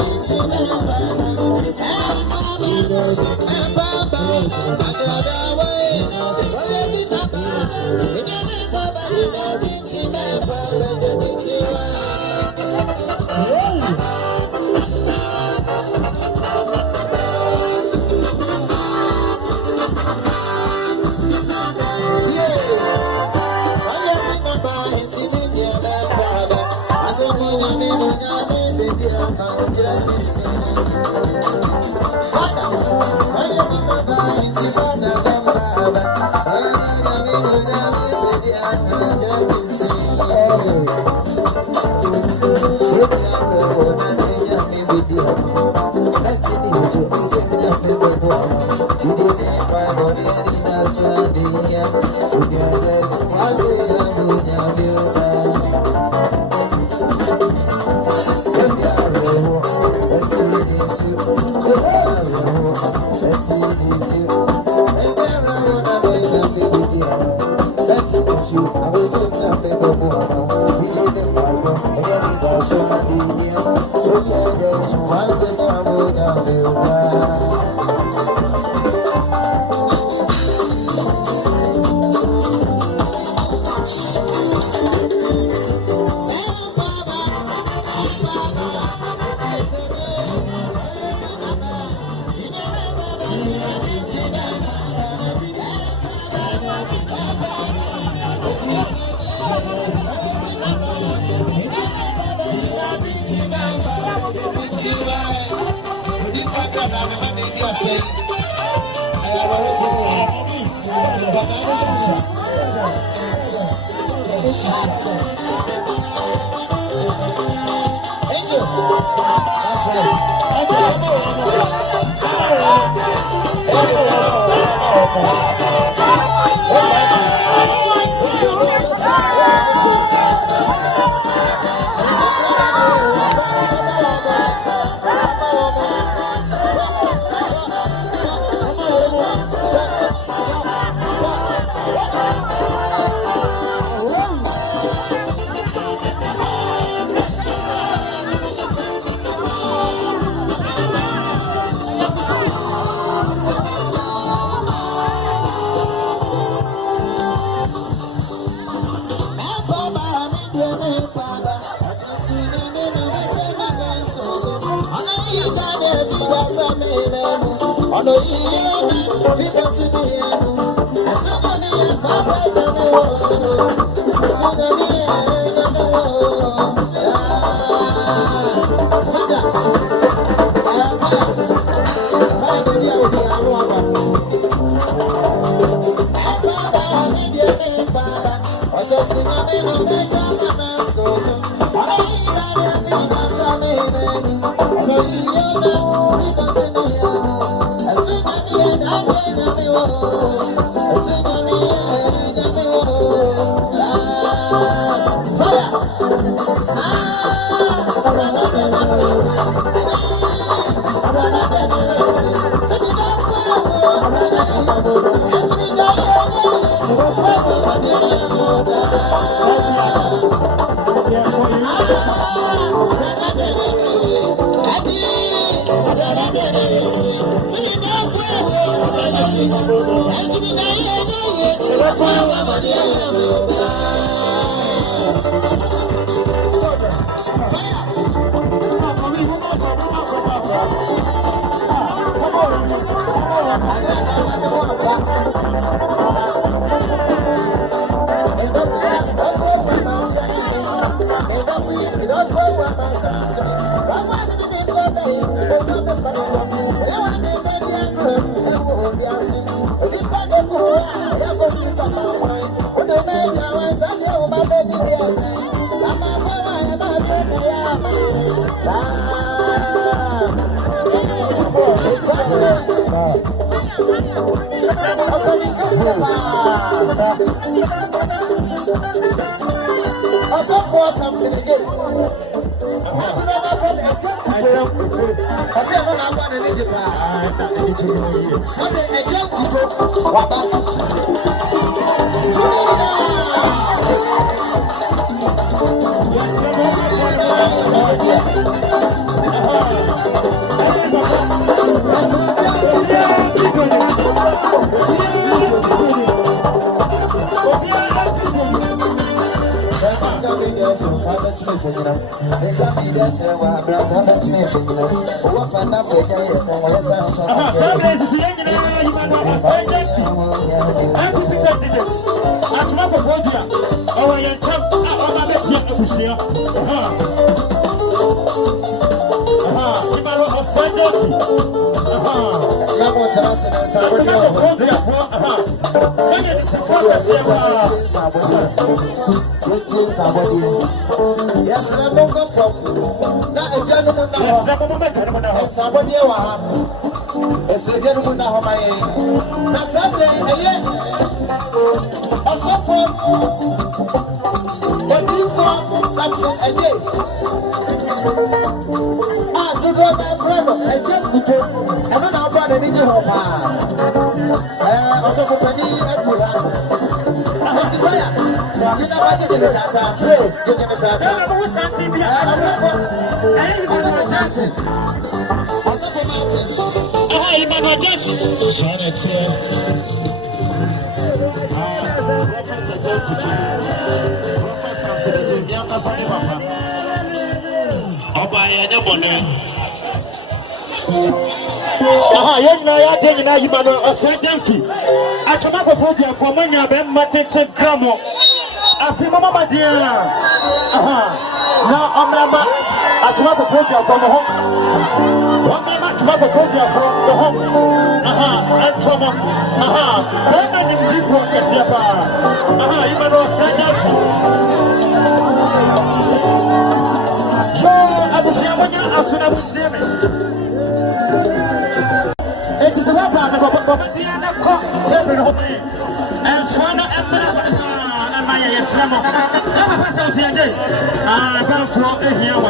Increase figure. It's a big dash, I brought up at me figure. What fun of it, yes, and what sounds of yes, I don't go from that. If you're somebody, it's a gentleman now. My that's Sunday, a suffer. But you from Samson again. Ah, you know my friend, I can't go to. I don't know about any job. Also, for Penny and Mulan. I want to fire. So I didn't have to get it out. Also for Martin. Ah, you know what? Young Naya taking a human or Sajansi. I come up with you for money, Ben Martin Cramo. I feel Mamma dear. Now I'm Lama. I come up with you from the home. One man to have a phobia from the home. And Tom. One man in different Yapa. Even or Sajansi. So I was Yamaka as soon as I see me. It is a weapon of Diana Cock, Tevin Hobby, and Swana and Maya Slamo. Never pass out here. I got for here.